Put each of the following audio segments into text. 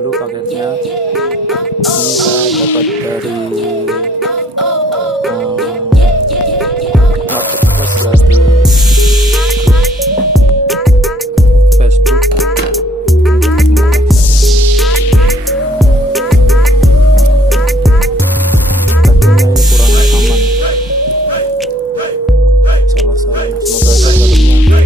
dulu paketnya. Ini saya dapat dari marketplace ya, di Facebook. Katanya ini kurang aman. Salah-salah, semoga dalamnya aman.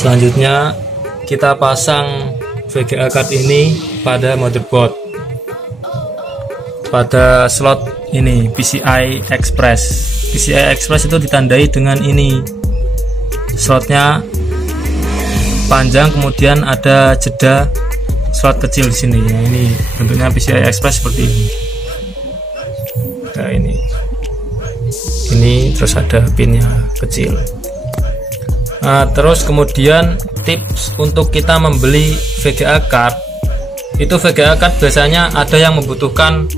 Selanjutnya kita pasang VGA card ini pada motherboard, pada slot ini PCI Express. PCI Express itu ditandai dengan ini, slotnya panjang, kemudian ada jeda slot kecil di sini. Nah, ini bentuknya PCI Express seperti ini. Nah, ini terus ada pinnya kecil. Nah, terus kemudian tips untuk kita membeli VGA card, itu VGA card biasanya ada yang membutuhkan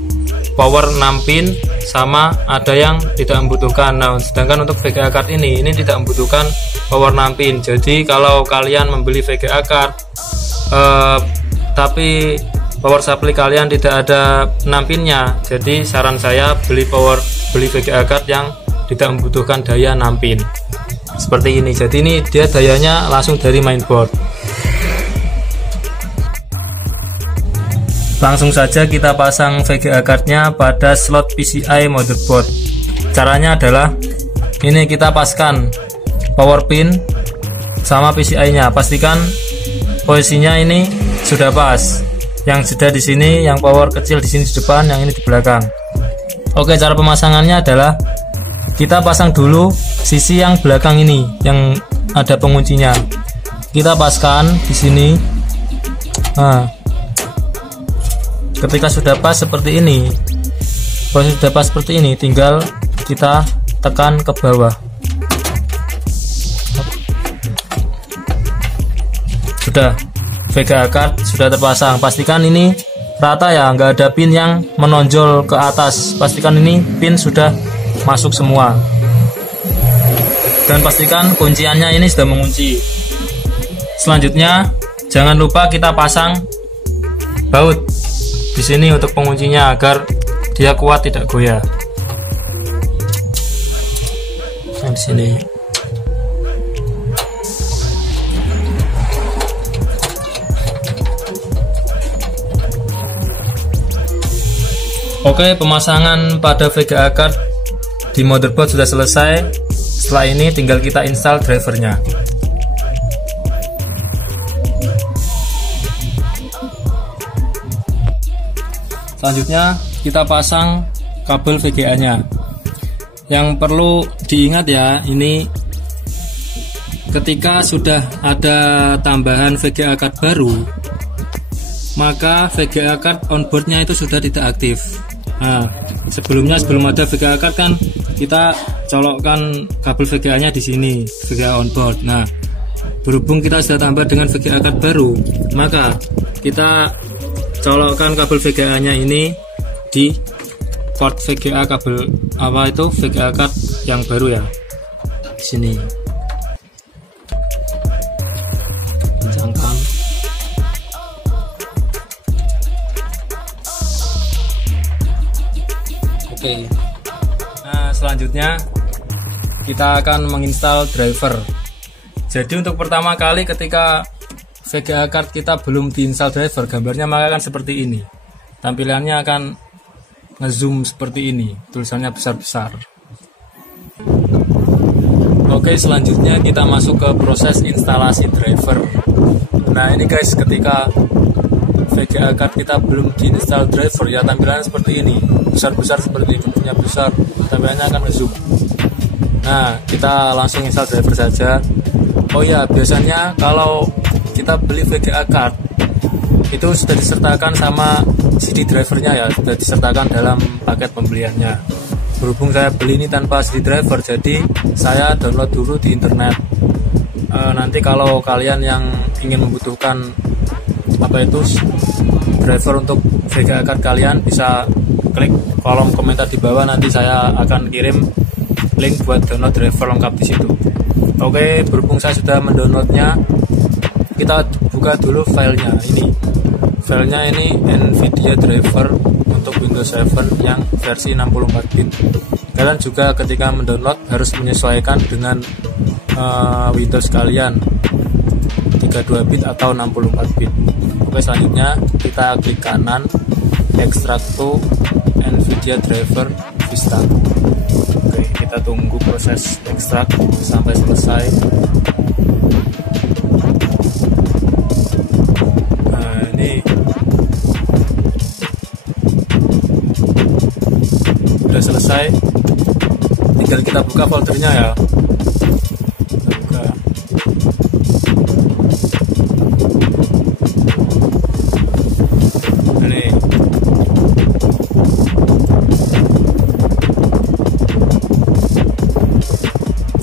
power 6 pin sama ada yang tidak membutuhkan. Nah, sedangkan untuk VGA card ini tidak membutuhkan power 6 pin. Jadi kalau kalian membeli VGA card tapi power supply kalian tidak ada 6 pinnya, jadi saran saya beli VGA card yang tidak membutuhkan daya 6 pin seperti ini. Jadi ini dia dayanya langsung dari mainboard. Langsung saja kita pasang VGA cardnya pada slot PCI motherboard. Caranya adalah ini, kita paskan power pin sama PCI nya, pastikan posisinya ini sudah pas. Yang jeda di sini, yang power kecil di sini di depan, yang ini di belakang. Oke, cara pemasangannya adalah kita pasang dulu sisi yang belakang ini yang ada penguncinya. Kita paskan di sini. Nah, ketika sudah pas seperti ini, tinggal kita tekan ke bawah. Sudah, VGA card sudah terpasang. Pastikan ini rata ya, nggak ada pin yang menonjol ke atas. Pastikan ini pin sudah masuk semua, dan pastikan kunciannya ini sudah mengunci. Selanjutnya jangan lupa kita pasang baut di sini untuk penguncinya agar dia kuat, tidak goyah. Nah, di sini. Oke, pemasangan pada VGA card di motherboard sudah selesai. Setelah ini tinggal kita install drivernya. Selanjutnya kita pasang kabel VGA nya. Yang perlu diingat ya, ini ketika sudah ada tambahan VGA card baru, maka VGA card onboardnya itu sudah tidak aktif. Nah, sebelum ada VGA card kan kita colokkan kabel VGA nya di sini, VGA onboard. Nah, berhubung kita sudah tambah dengan VGA card baru, maka kita colokkan kabel VGA nya ini di port VGA kabel VGA card yang baru ya, di sini. Kencangkan. Oke. Nah, selanjutnya kita akan menginstal driver. Jadi untuk pertama kali ketika VGA card kita belum diinstal driver, gambarnya maka akan seperti ini. Tampilannya akan ngezoom seperti ini, tulisannya besar-besar. Oke, selanjutnya kita masuk ke proses instalasi driver. Nah ini guys, ketika VGA card kita belum diinstal driver, ya tampilannya seperti ini, besar-besar seperti ini, bentuknya besar, tampilannya akan ngezoom. Nah kita langsung install driver saja. Oh ya, biasanya kalau kita beli VGA card itu sudah disertakan sama CD drivernya ya, sudah disertakan dalam paket pembeliannya. Berhubung saya beli ini tanpa CD driver, jadi saya download dulu di internet. Nanti kalau kalian yang ingin membutuhkan driver untuk VGA card kalian, bisa klik kolom komentar di bawah, nanti saya akan kirim link buat download driver lengkap di situ. Oke, berhubung saya sudah mendownloadnya, kita buka dulu filenya. Filenya ini NVIDIA driver untuk Windows 7 yang versi 64 bit. Kalian juga ketika mendownload harus menyesuaikan dengan Windows kalian, 32 bit atau 64 bit. Oke, selanjutnya kita klik kanan, extract to NVIDIA driver Vista. Oke, kita tunggu proses ekstrak sampai selesai. Nah ini udah selesai, tinggal kita buka foldernya ya.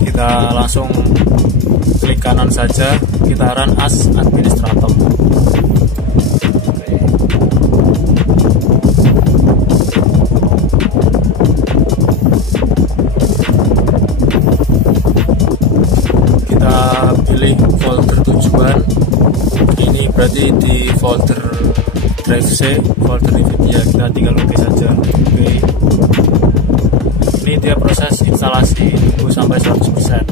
Kita langsung klik kanan saja, kita run as administrator. Kita pilih folder tujuan, ini berarti di folder drive C, folder NVIDIA, kita tinggal oke saja. Oke. Ini dia proses instalasi, tunggu sampai 100%.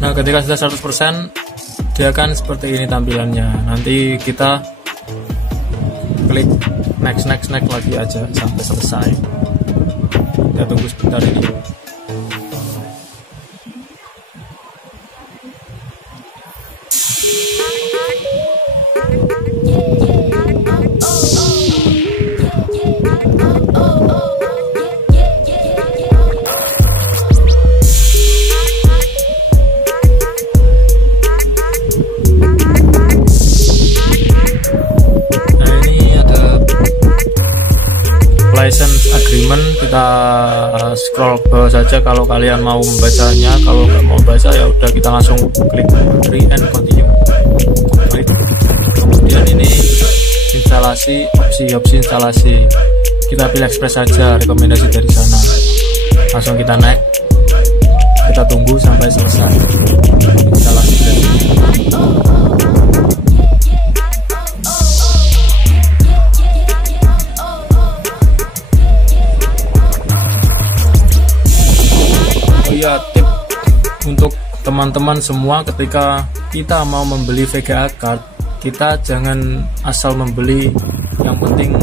Nah ketika sudah 100%, dia akan seperti ini tampilannya. Nanti kita klik next lagi aja sampai selesai. Kita tunggu sebentar ini. License agreement, kita scroll bawah saja kalau kalian mau membacanya. Kalau nggak mau baca ya udah, kita langsung klik agree and continue. Klik. Kemudian ini instalasi, opsi instalasi, kita pilih express saja, rekomendasi dari sana. Langsung kita naik, kita tunggu sampai selesai instalasi. Ya, tip untuk teman-teman semua, ketika kita mau membeli VGA card, kita jangan asal membeli, yang penting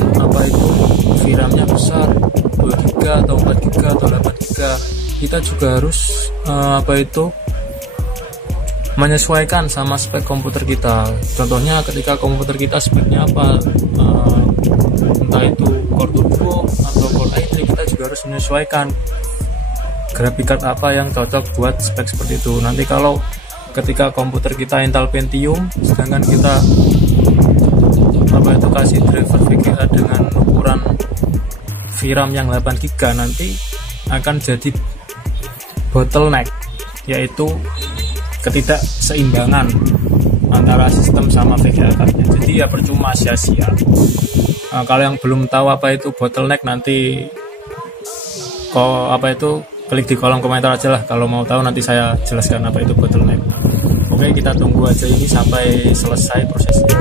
VRAM-nya besar, 2 GB atau 4 GB atau 8 GB. Kita juga harus menyesuaikan sama spek komputer kita. Contohnya ketika komputer kita speknya entah itu Core Turbo atau Core i3, kita juga harus menyesuaikan graphic card apa yang cocok buat spek seperti itu. Nanti kalau ketika komputer kita Intel Pentium, sedangkan kita kasih driver VGA dengan ukuran VRAM yang 8 GB, nanti akan jadi bottleneck, yaitu ketidakseimbangan antara sistem sama VGA cardnya. Jadi ya percuma, sia-sia. Kalau yang belum tahu apa itu bottleneck, nanti klik di kolom komentar aja lah kalau mau tahu, nanti saya jelaskan apa itu bottleneck. Oke, kita tunggu aja ini sampai selesai prosesnya.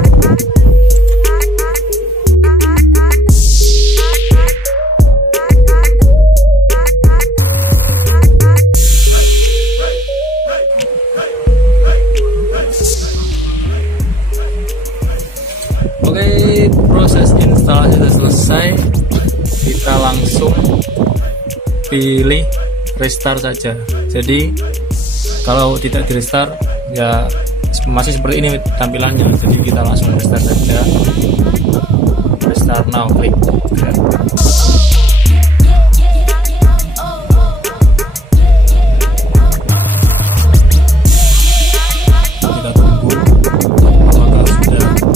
Oke, proses instalasi sudah selesai. Kita langsung pilih restart saja. Jadi kalau tidak di restart ya masih seperti ini tampilannya. Jadi kita langsung restart saja. Restart now, klik. Kita tunggu apakah sudah berhasil.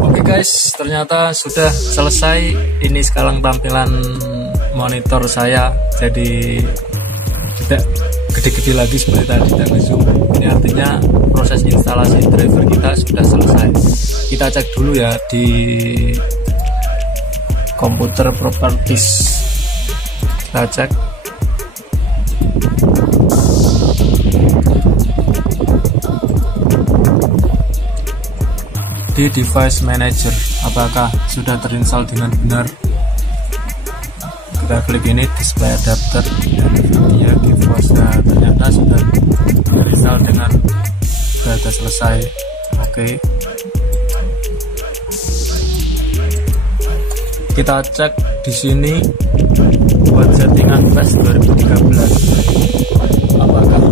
Oke guys, ternyata sudah selesai. Ini sekarang tampilan monitor saya, jadi tidak gede-gede lagi seperti tadi dan zoom. Ini artinya proses instalasi driver kita sudah selesai. Kita cek dulu ya di komputer properties. Kita cek. Di device manager, apakah sudah terinstall dengan benar. Kita klik ini display adapter dan NVIDIA GeForce. Nah, ternyata sudah terinstall dengan sudah selesai. Oke, kita cek di sini buat settingan flash 2013 apakah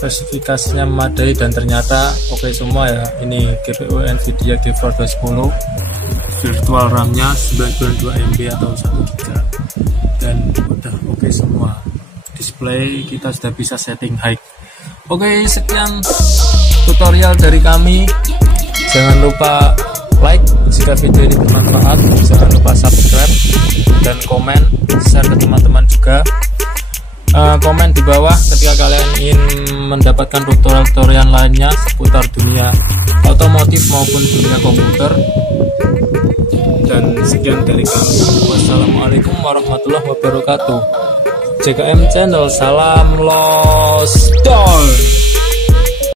spesifikasinya memadai, dan ternyata oke semua ya. Ini GPU NVIDIA GeForce 2010, virtual RAM-nya 92 MB atau 1 GB, dan udah oke semua. Display kita sudah bisa setting high. Oke, sekian tutorial dari kami. Jangan lupa like jika video ini bermanfaat, jangan lupa subscribe dan komen, share ke teman-teman juga. Komen di bawah ketika kalian ingin mendapatkan tutorial-tutorial lainnya seputar dunia otomotif maupun dunia komputer. Dan sekian dari kami. Wassalamualaikum warahmatullahi wabarakatuh. JKM Channel, salam Lost Door.